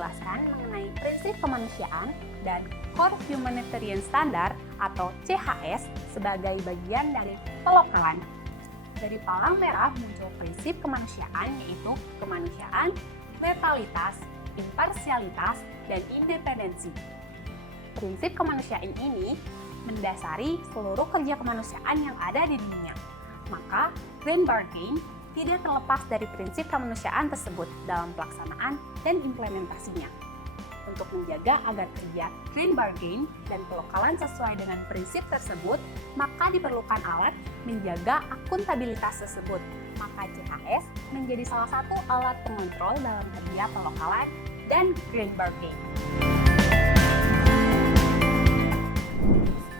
menjelaskan mengenai prinsip kemanusiaan dan Core Humanitarian Standard atau CHS sebagai bagian dari pelokalan. Dari Palang Merah muncul prinsip kemanusiaan yaitu kemanusiaan, netralitas, imparsialitas, dan independensi. Prinsip kemanusiaan ini mendasari seluruh kerja kemanusiaan yang ada di dunia. Maka, Grand Bargain tidak terlepas dari prinsip kemanusiaan tersebut dalam pelaksanaan dan implementasinya. Untuk menjaga agar kerja Grand Bargain dan pelokalan sesuai dengan prinsip tersebut, maka diperlukan alat menjaga akuntabilitas tersebut. Maka CHS menjadi salah satu alat pengontrol dalam kerja pelokalan dan Grand Bargain.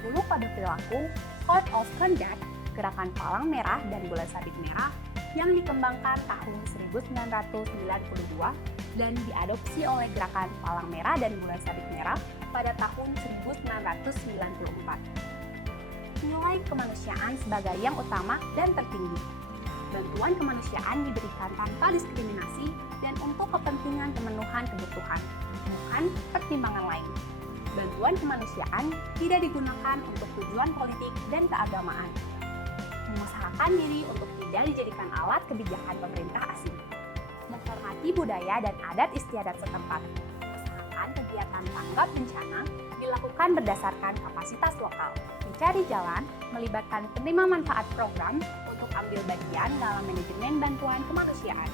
10 kode perilaku Code of Conduct Gerakan Palang Merah dan Bulan Sabit Merah yang dikembangkan tahun 1992 dan diadopsi oleh Gerakan Palang Merah dan Bulan Sabit Merah pada tahun 1994. Nilai kemanusiaan sebagai yang utama dan tertinggi. Bantuan kemanusiaan diberikan tanpa diskriminasi dan untuk kepentingan pemenuhan kebutuhan, bukan pertimbangan lain. Bantuan kemanusiaan tidak digunakan untuk tujuan politik dan keagamaan. Mengusahakan diri untuk tidak dijadikan alat kebijakan pemerintah asing. Menghormati budaya dan adat istiadat setempat. Mengusahakan kegiatan tanggap bencana dilakukan berdasarkan kapasitas lokal. Mencari jalan melibatkan penerima manfaat program untuk ambil bagian dalam manajemen bantuan kemanusiaan.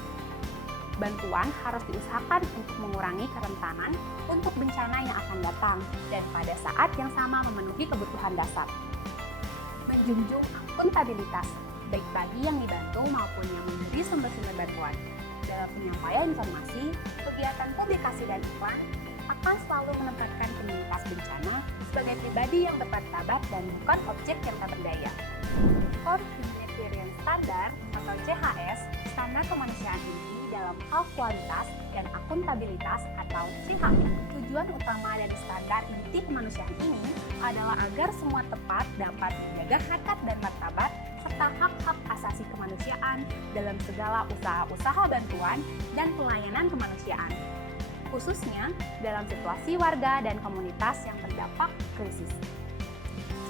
Bantuan harus diusahakan untuk mengurangi kerentanan untuk bencana yang akan datang dan pada saat yang sama memenuhi kebutuhan dasar. Menjunjung akuntabilitas, baik bagi yang dibantu maupun yang memberi sumber-sumber bantuan. Dalam penyampaian informasi, kegiatan publikasi dan iklan akan selalu menempatkan penyintas bencana sebagai pribadi yang bermartabat dan bukan objek yang tak berdaya. Core Humanitarian Standard atau CHS, standar kemanusiaan inti dalam hal kualitas dan akuntabilitas atau CHS. Tujuan utama dari standar inti kemanusiaan ini adalah agar semua tempat dapat menjaga harkat dan martabat serta hak-hak asasi kemanusiaan dalam segala usaha-usaha bantuan dan pelayanan kemanusiaan, khususnya dalam situasi warga dan komunitas yang terdampak krisis.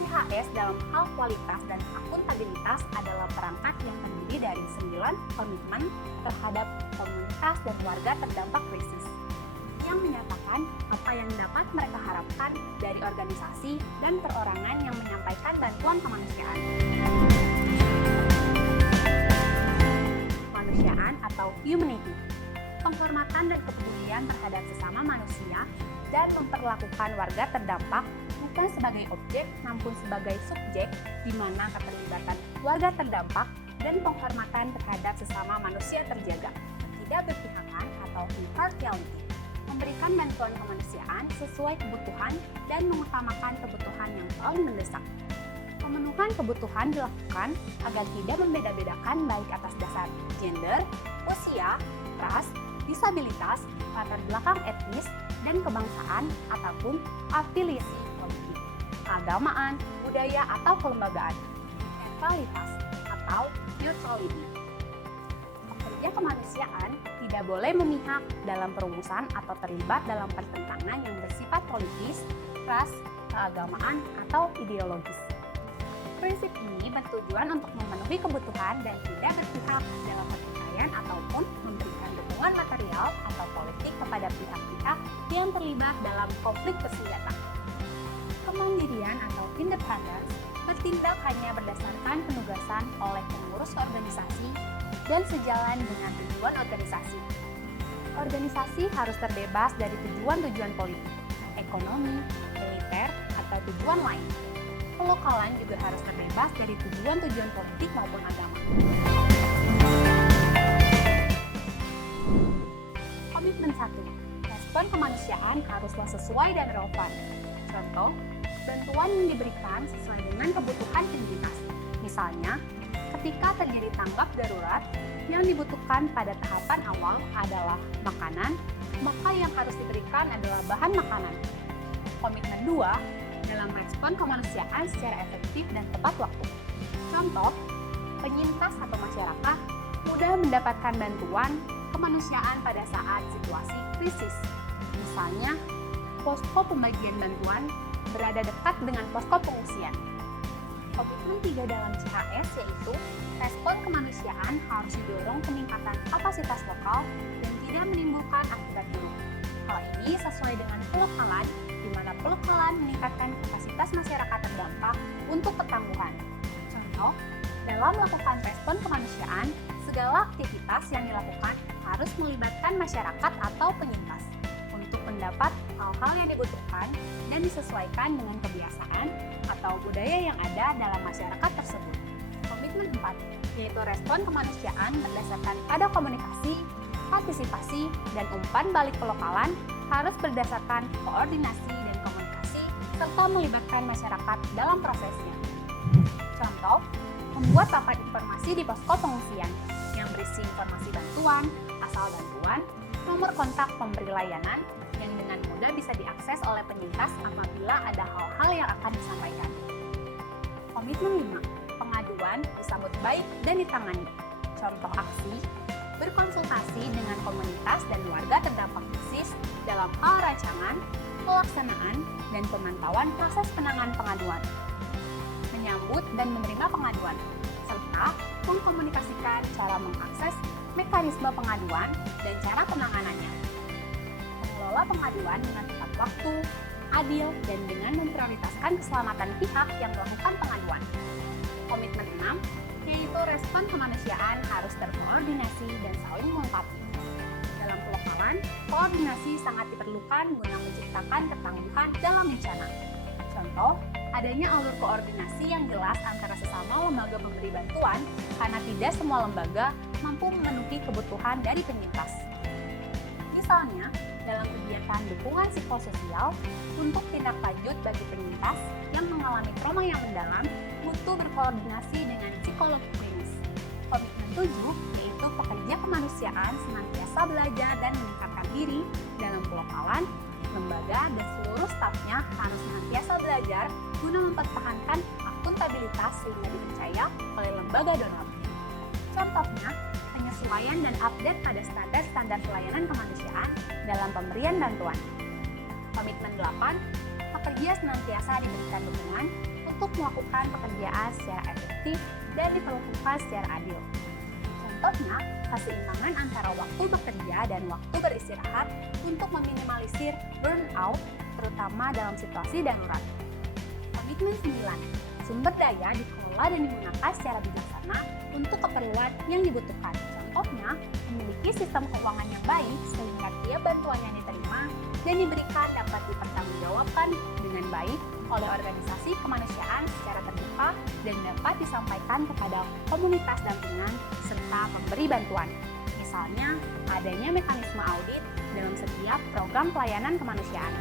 CHS dalam hal kualitas dan akuntabilitas adalah perangkat yang terdiri dari 9 komitmen terhadap komunitas dan warga terdampak krisis, yang menyatakan apa yang dapat mereka harapkan dari organisasi dan perorangan yang menyampaikan bantuan kemanusiaan. Kemanusiaan atau humanity, penghormatan dan kepedulian terhadap sesama manusia dan memperlakukan warga terdampak bukan sebagai objek namun sebagai subjek di mana keterlibatan warga terdampak dan penghormatan terhadap sesama manusia terjaga. Ketidakberpihakan atau impartiality, memberikan bantuan kemanusiaan sesuai kebutuhan dan mengutamakan kebutuhan yang paling mendesak. Pemenuhan kebutuhan dilakukan agar tidak membeda-bedakan baik atas dasar gender, usia, ras, disabilitas, latar belakang etnis, dan kebangsaan ataupun afiliasi politik, keagamaan, budaya atau kelembagaan. Netralitas atau neutrality. Pekerja kemanusiaan tidak boleh memihak dalam perumusan atau terlibat dalam pertentangan yang bersifat politis, ras, keagamaan, atau ideologis. Prinsip ini bertujuan untuk memenuhi kebutuhan dan tidak berpihak dalam pertikaian ataupun memberikan dukungan material atau politik kepada pihak-pihak yang terlibat dalam konflik bersenjata. Kemandirian atau independence bertindak hanya berdasarkan penugasan oleh pengurus organisasi dan sejalan dengan tujuan organisasi. Organisasi harus terbebas dari tujuan-tujuan politik, ekonomi, militer, atau tujuan lain. Pelokalan juga harus terbebas dari tujuan-tujuan politik maupun agama. Komitmen 1. Respon kemanusiaan haruslah sesuai dan relevan. Contoh, bantuan yang diberikan sesuai dengan kebutuhan identitas. Misalnya, ketika terjadi tanggap darurat, yang dibutuhkan pada tahapan awal adalah makanan, maka yang harus diberikan adalah bahan makanan. Komitmen 2, dalam respon kemanusiaan secara efektif dan tepat waktu. Contoh, penyintas atau masyarakat mudah mendapatkan bantuan kemanusiaan pada saat situasi krisis. Misalnya, posko pembagian bantuan berada dekat dengan posko pengungsian. Komitmen 3 dalam CHS yaitu respon kemanusiaan harus didorong peningkatan kapasitas lokal dan tidak menimbulkan akibat buruk. Hal ini sesuai dengan pelokalan, di mana pelokalan meningkatkan kapasitas masyarakat terdampak untuk ketangguhan. Contoh, dalam melakukan respon kemanusiaan, segala aktivitas yang dilakukan harus melibatkan masyarakat atau penyintas untuk mendapat hal-hal yang dibutuhkan dan disesuaikan dengan kebiasaan atau budaya yang ada dalam masyarakat tersebut. Komitmen 4, yaitu respon kemanusiaan berdasarkan pada komunikasi, partisipasi, dan umpan balik pelokalan harus berdasarkan koordinasi dan komunikasi serta melibatkan masyarakat dalam prosesnya. Contoh, membuat papan informasi di posko pengungsian yang berisi informasi bantuan, asal bantuan, nomor kontak pemberi layanan yang dengan mudah bisa diakses oleh penyintas apabila ada hal-hal yang akan disampaikan. Komitmen 5, pengaduan disambut baik dan ditangani. Contoh aksi, berkonsultasi dengan komunitas dan warga terdampak krisis dalam hal rancangan, pelaksanaan, dan pemantauan proses penanganan pengaduan. Menyambut dan menerima pengaduan, serta mengkomunikasikan cara mengakses mekanisme pengaduan dan cara penanganannya. Mengelola pengaduan dengan tepat waktu, adil, dan dengan memprioritaskan keselamatan pihak yang melakukan pengaduan. Komitmen 6, yaitu respon kemanusiaan harus terkoordinasi dan saling melengkapi. Dalam pelokalan, koordinasi sangat diperlukan guna menciptakan ketangguhan dalam bencana. Contoh, adanya alur koordinasi yang jelas antara sesama lembaga pemberi bantuan karena tidak semua lembaga mampu memenuhi kebutuhan dari penyintas. Misalnya, dalam kegiatan dukungan psikososial untuk tindak lanjut bagi penyintas yang mengalami trauma yang mendalam butuh berkoordinasi dengan psikolog klinis. Komitmen 7, yaitu pekerja kemanusiaan senantiasa belajar dan meningkatkan diri dalam pelokalan, lembaga dan seluruh stafnya harus senantiasa belajar guna mempertahankan akuntabilitas sehingga dipercaya oleh lembaga donor. Contohnya, penyesuaian dan update pada standar-standar pelayanan kemanusiaan dalam pemberian bantuan. Komitmen 8, pekerja senantiasa diberikan dukungan untuk melakukan pekerjaan secara efektif dan diperlakukan secara adil. Contohnya, keseimbangan antara waktu bekerja dan waktu beristirahat untuk meminimalisir burnout, terutama dalam situasi darurat. Komitmen 9, sumber daya dikelola dan digunakan secara bijaksana untuk keperluan yang dibutuhkan. Contohnya, memiliki sistem keuangan yang baik sehingga tiap bantuan yang diterima dan diberikan dapat dipertanggungjawabkan dengan baik oleh organisasi kemanusiaan secara terbuka dan dapat disampaikan kepada komunitas dampingan serta pemberi bantuan. Misalnya, adanya mekanisme audit dalam setiap program pelayanan kemanusiaan.